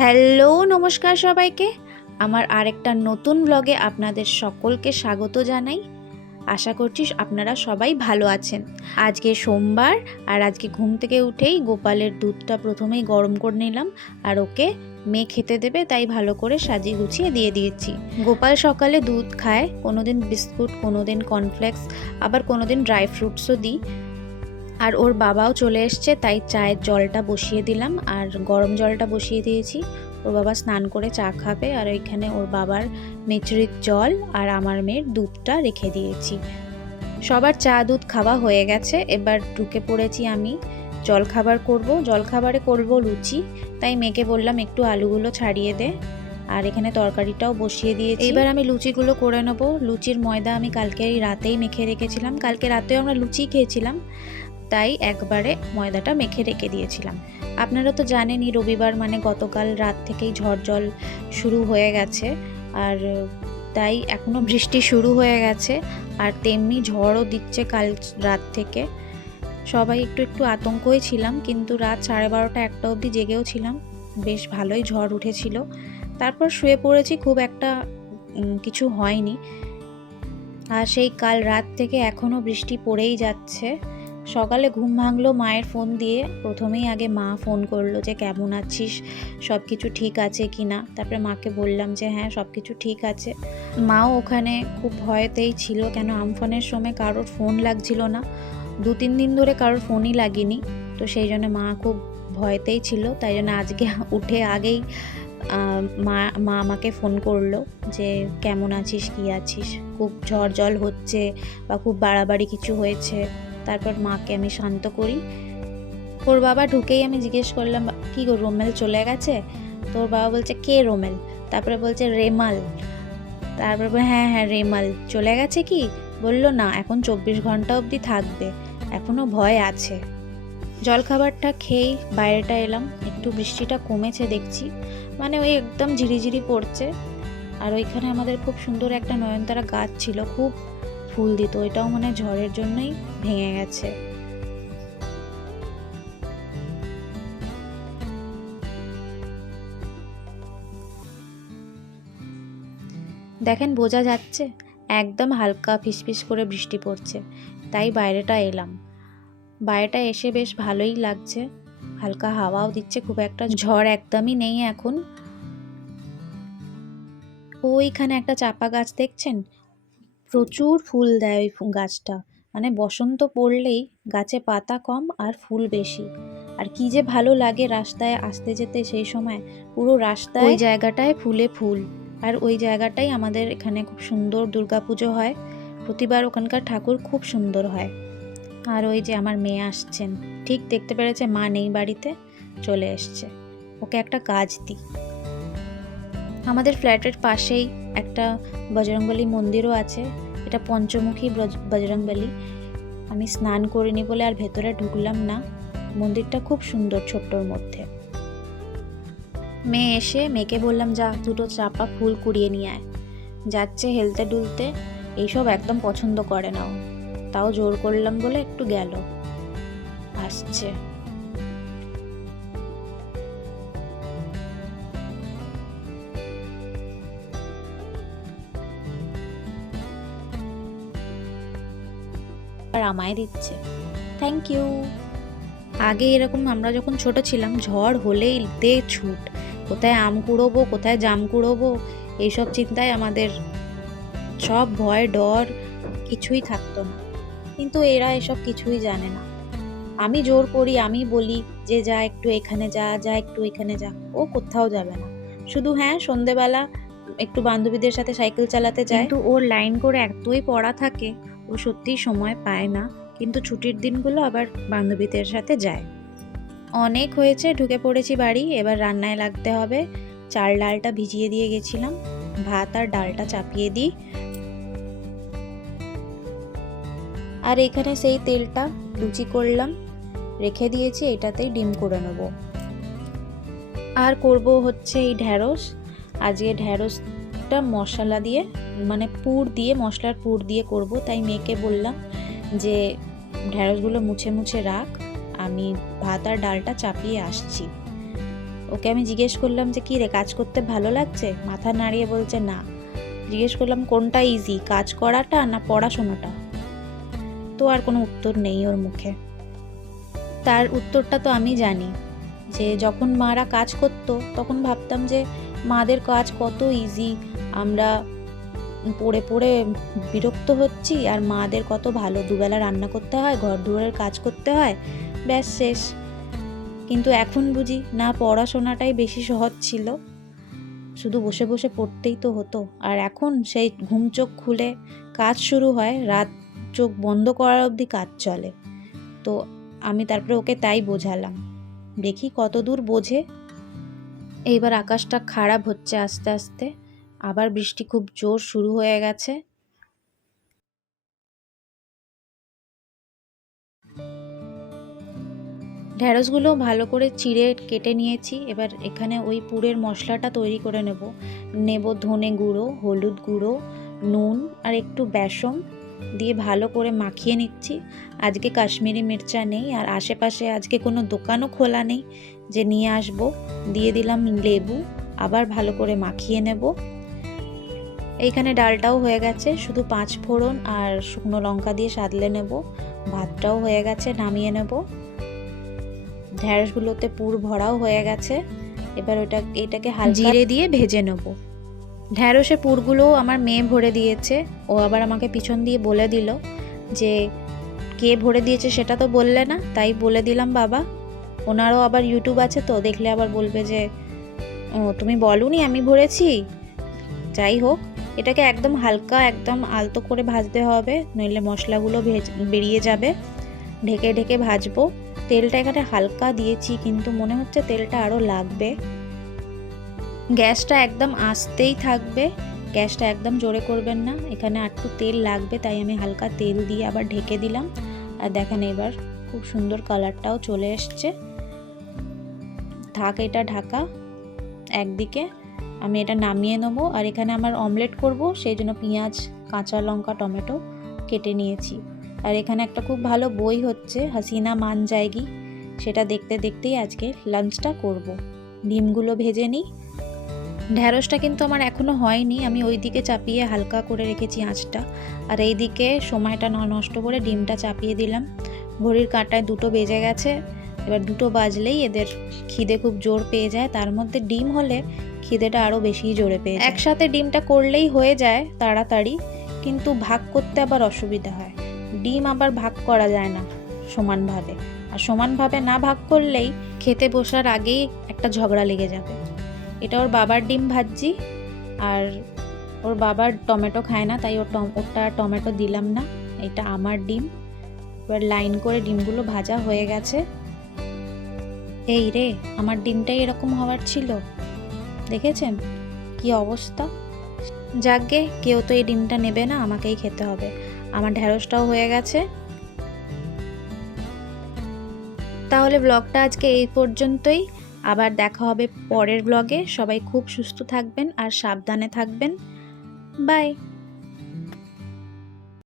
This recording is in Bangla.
হ্যালো নমস্কার সবাইকে, আমার আরেকটা নতুন ব্লগে আপনাদের সকলকে স্বাগত জানাই। আশা করছি আপনারা সবাই ভালো আছেন। আজকে সোমবার, আর আজকে ঘুম থেকে উঠেই গোপালের দুধটা প্রথমেই গরম করে নিলাম, আর ওকে মেয়ে খেতে দেবে তাই ভালো করে সাজিয়ে গুছিয়ে দিয়ে দিয়েছি। গোপাল সকালে দুধ খায়, কোনোদিন বিস্কুট, কোনোদিন কর্নফ্লেক্স, আবার কোনোদিন ড্রাই ফ্রুটসও দিই। আর ওর বাবাও চলে এসছে, তাই চায়ের জলটা বসিয়ে দিলাম আর গরম জলটা বসিয়ে দিয়েছি। ওর বাবা স্নান করে চা খাবে, আর ওইখানে ওর বাবার মেচড়ির জল আর আমার মেয়ের দুধটা রেখে দিয়েছি। সবার চা দুধ খাওয়া হয়ে গেছে, এবার ঢুকে পড়েছি আমি জলখাবার করব। জলখাবারে করব লুচি, তাই মেয়েকে বললাম একটু আলুগুলো ছাড়িয়ে দে, আর এখানে তরকারিটাও বসিয়ে দিয়েছি। এবার আমি লুচিগুলো করে নেব। লুচির ময়দা আমি কালকে রাতেই মেখে রেখেছিলাম, কালকে রাতেও আমরা লুচি খেয়েছিলাম, তাই একবারে ময়দাটা মেখে রেখে দিয়েছিলাম। আপনারা তো জানেনই রবিবার মানে গতকাল রাত থেকেই ঝড় জল শুরু হয়ে গেছে, আর তাই এখনও বৃষ্টি শুরু হয়ে গেছে, আর তেমনি ঝড়ও দিচ্ছে কাল রাত থেকে। সবাই একটু একটু আতঙ্কই ছিলাম, কিন্তু রাত 12:30 1টা অবধি জেগেও ছিলাম। বেশ ভালোই ঝড় উঠেছিল, তারপর শুয়ে পড়েছি, খুব একটা কিছু হয়নি। আর সেই কাল রাত থেকে এখনও বৃষ্টি পড়েই যাচ্ছে। সকালে ঘুম ভাঙলো মায়ের ফোন দিয়ে। প্রথমেই আগে মা ফোন করলো যে কেমন আছিস, সব কিছু ঠিক আছে কি না। তারপরে মাকে বললাম যে হ্যাঁ সব কিছু ঠিক আছে। মাও ওখানে খুব ভয়েতেই ছিল, কেন আমফানের সময় কারোর ফোন লাগছিল না, 2-3 দিন ধরে কারোর ফোনই লাগেনি, তো সেই জন্য মা খুব ভয়েতেই ছিল। তাই জন্য আজকে উঠে আগেই মা আমাকে ফোন করলো যে কেমন আছিস, কি আছিস, খুব ঝড় জল হচ্ছে বা খুব বাড়াবাড়ি কিছু হয়েছে। তারপর মাকে আমি শান্ত করি। ওর বাবা ঢুকেই আমি জিজ্ঞেস করলাম কি গো রোমেল চলে গেছে? তো ওর বাবা বলছে কে রোমেল? তারপরে বলছে রেমাল। তারপর হ্যাঁ হ্যাঁ রেমাল চলে গেছে। কি বললো না, এখন 24 ঘন্টা অবধি থাকবে, এখনো ভয় আছে। জলখাবারটা খেয়েই বাইরেটা এলাম, একটু বৃষ্টিটা কমেছে দেখছি, মানে ওই একদম ঝিরিঝিরি পড়ছে। আর ওইখানে আমাদের খুব সুন্দর একটা নয়নতারা গাছ ছিল, খুব ফুল দিত, ওইটাও মানে ঝড়ের জন্যই ভেঙে গেছে। দেখেন বোঝা যাচ্ছে একদম হালকা ফিসফিস করে বৃষ্টি পড়ছে, তাই বাইরেটা এলাম। বাইরেটা এসে বেশ ভালোই লাগছে, হালকা হাওয়াও দিচ্ছে, খুব একটা ঝড় একদমই নেই এখন। ওইখানে একটা চাপা গাছ দেখছেন, প্রচুর ফুল দেয় ওই গাছটা, মানে বসন্ত পড়লেই গাছে পাতা কম আর ফুল বেশি। আর কি যে ভালো লাগে রাস্তায় আসতে যেতে, সেই সময় পুরো রাস্তায় ওই জায়গাটায় ফুলে ফুল। আর ওই জায়গাটাই আমাদের এখানে খুব সুন্দর দুর্গাপুজো হয়, প্রতিবার ওখানকার ঠাকুর খুব সুন্দর হয়। আর ওই যে আমার মেয়ে আসছেন, ঠিক দেখতে পেরেছে মা নেই বাড়িতে, চলে এসছে, ওকে একটা কাজ দিই। আমাদের ফ্ল্যাটের পাশেই একটা বজরংবলী মন্দিরও আছে, এটা পঞ্চমুখী বজরংবলী। আমি স্নান করিনি বলে আর ভেতরে ঢুকলাম না, মন্দিরটা খুব সুন্দর ছোট্টর মধ্যে। মেয়ে এসে মেয়েকে বললাম যা দুটো চাপা ফুল কুড়িয়ে নিয়ে আয়, যাচ্ছে হেলতে ডুলতে, এইসব একদম পছন্দ করে না ও, তাও জোর করলাম বলে একটু গেল, আসছে। আর আমায় দিচ্ছে, থ্যাংক ইউ। আগে এরকম আমরা যখন ছোট ছিলাম, ঝড় হলেই দে ছুট, কোথায় আম কুড়োবো, কোথায় জাম কুড়োবো, এইসব চিন্তায় আমাদের সব ভয় ডর কিছুই থাকতো না। কিন্তু এরা এসব কিছুই জানে না। আমি জোর করি, আমি বলি যে যা একটু এখানে যা, যা একটু এখানে যা, ও কোথাও যাবে না। শুধু হ্যাঁ সন্ধেবেলা একটু বান্ধবীদের সাথে সাইকেল চালাতে যায়, কিন্তু ওর লাইন করে এতই পড়া থাকে, ও সত্যিই সময় পায় না। কিন্তু ছুটির দিনগুলো আবার বান্ধবীদের সাথে যায়। অনেক হয়েছে, ঢুকে পড়েছি বাড়ি, এবার রান্নায় লাগতে হবে। চাল ডালটা ভিজিয়ে দিয়ে গেছিলাম, ভাত আর ডালটা চাপিয়ে দিই। আর এখানে সেই তেলটা লুচি করলাম, রেখে দিয়েছি, এটাতেই ডিম করে নেব। আর করব হচ্ছে এই ঢ্যাঁড়স। আজকে ঢ্যাঁড়সটা মশলা দিয়ে, মানে পুর দিয়ে, মশলার পুর দিয়ে করব, তাই মেয়েকে বললাম যে ঢ্যাঁড়সগুলো মুছে মুছে রাখ, আমি ভাত আর ডালটা চাপিয়ে আসছি। ওকে আমি জিজ্ঞেস করলাম যে কী রে, কাজ করতে ভালো লাগছে? মাথা নাড়িয়ে বলছে না। জিজ্ঞেস করলাম কোনটা ইজি, কাজ করাটা না পড়াশোনাটা? তো আর কোনো উত্তর নেই ওর মুখে। তার উত্তরটা তো আমি জানি, যে যখন মারা কাজ করতো তখন ভাবতাম যে মাদের কাজ কত ইজি, আমরা পড়ে পড়ে বিরক্ত হচ্ছি, আর মাদের কত ভালো, দুবেলা রান্না করতে হয়, ঘর দুয়ারের কাজ করতে হয়, ব্যাস শেষ। কিন্তু এখন বুঝি না, পড়াশোনাটাই বেশি সহজ ছিল, শুধু বসে বসে পড়তেই তো হতো। আর এখন সেই ঘুম চোখ খুলে কাজ শুরু হয়, রাত চোখ বন্ধ করার অবধি কাজ চলে। তো আমি তারপরে ওকে তাই বোঝালাম, দেখি কত দূর বোঝে। এইবার আকাশটা খারাপ হচ্ছে আস্তে আস্তে, আবার বৃষ্টি খুব জোর শুরু হয়ে গেছে। ঢ্যাঁড়সগুলো ভালো করে চিড়ে কেটে নিয়েছি। এবার এখানে ওই পুরের মশলাটা তৈরি করে নেব ধনে গুঁড়ো, হলুদ গুঁড়ো, নুন আর একটু বেসন দিয়ে ভালো করে মাখিয়ে নিচ্ছি। আজকে কাশ্মীরি মির্চা নেই, আর আশেপাশে আজকে কোনো দোকানও খোলা নেই যে নিয়ে আসব। দিয়ে দিলাম লেবু, আবার ভালো করে মাখিয়ে নেব। এইখানে ডালটাও হয়ে গেছে, শুধু 5 ফোড়ন আর শুকনো লঙ্কা দিয়ে সাদলে নেব। ভাতটাও হয়ে গেছে, নামিয়ে নেব। ঢ্যাঁড়সগুলোতে পুর ভরাও হয়ে গেছে। এবার এটাকে হালকা জিরে দিয়ে ভেজে নেব। ঢ্যাঁড়সে পুরগুলোও আমার মেয়ে ভরে দিয়েছে। ও আবার আমাকে পিছন দিয়ে বলে দিল যে কে ভরে দিয়েছে সেটা তো বললে না, তাই বলে দিলাম বাবা। ওনারও আবার ইউটিউব আছে, তো দেখলে আবার বলবে যে ও তুমি বলোনি আমি ভরেছি। যাই হোক, এটাকে একদম হালকা, একদম আলতো করে ভাজতে হবে, নইলে মশলাগুলো বেরিয়ে যাবে। ঢেকে ঢেকে ভাজবো। তেলটা এখানে হালকা দিয়েছি, কিন্তু মনে হচ্ছে তেলটা আরও লাগবে। গ্যাসটা একদম আস্তেই থাকবে, গ্যাসটা একদম জোরে করবেন না। এখানে একটু তেল লাগবে, তাই আমি হালকা তেল দিয়ে আবার ঢেকে দিলাম। আর দেখেন এবার খুব সুন্দর কালারটাও চলে এসছে। থাক এটা ঢাকা একদিকে, আমি এটা নামিয়ে নেবো। আর এখানে আমার অমলেট করব, সেই জন্য পেঁয়াজ, কাঁচা লঙ্কা, টমেটো কেটে নিয়েছি। আর এখানে একটা খুব ভালো বই হচ্ছে, হাসিনা মান জায়েগি, সেটা দেখতে দেখতেই আজকে লাঞ্চটা করব। ডিমগুলো ভেজে নিই। ঢ্যাঁড়সটা কিন্তু আমার এখনও হয়নি, আমি ওই দিকে চাপিয়ে হালকা করে রেখেছি আঁচটা, আর এই দিকে সময়টা নষ্ট করে ডিমটা চাপিয়ে দিলাম। ঘড়ির কাঁটায় 2টো বেজে গেছে। এবার 2টো বাজলেই এদের খিদে খুব জোর পেয়ে যায়, তার মধ্যে ডিম হলে খিদেটা আরও বেশি জোরে পেয়ে যায়। একসাথে ডিমটা করলেই হয়ে যায় তাড়াতাড়ি, কিন্তু ভাগ করতে আবার অসুবিধা হয়। ডিম আবার ভাগ করা যায় না সমানভাবে, আর সমানভাবে না ভাগ করলেই খেতে বসার আগেই একটা ঝগড়া লেগে যাবে। এটা ওর বাবার ডিম ভাজছি, আর ওর বাবার টমেটো খায় না, তাই ওটা টমেটো দিলাম না। এটা আমার ডিম। এবার লাইন করে ডিমগুলো ভাজা হয়ে গেছে। এই রে, আমার ডিমটাই এরকম হওয়ার ছিল, দেখেছেন কি অবস্থা। যাকগে, কেউ তো এই ডিমটা নেবে না, আমাকেই খেতে হবে। আমার ঢ্যাঁড়সটাও হয়ে গেছে। তাহলে ব্লগটা আজকে এই পর্যন্তই। আবার দেখা হবে পরের ব্লগে। সবাই খুব সুস্থ থাকবেন আর সাবধানে থাকবেন। বাই।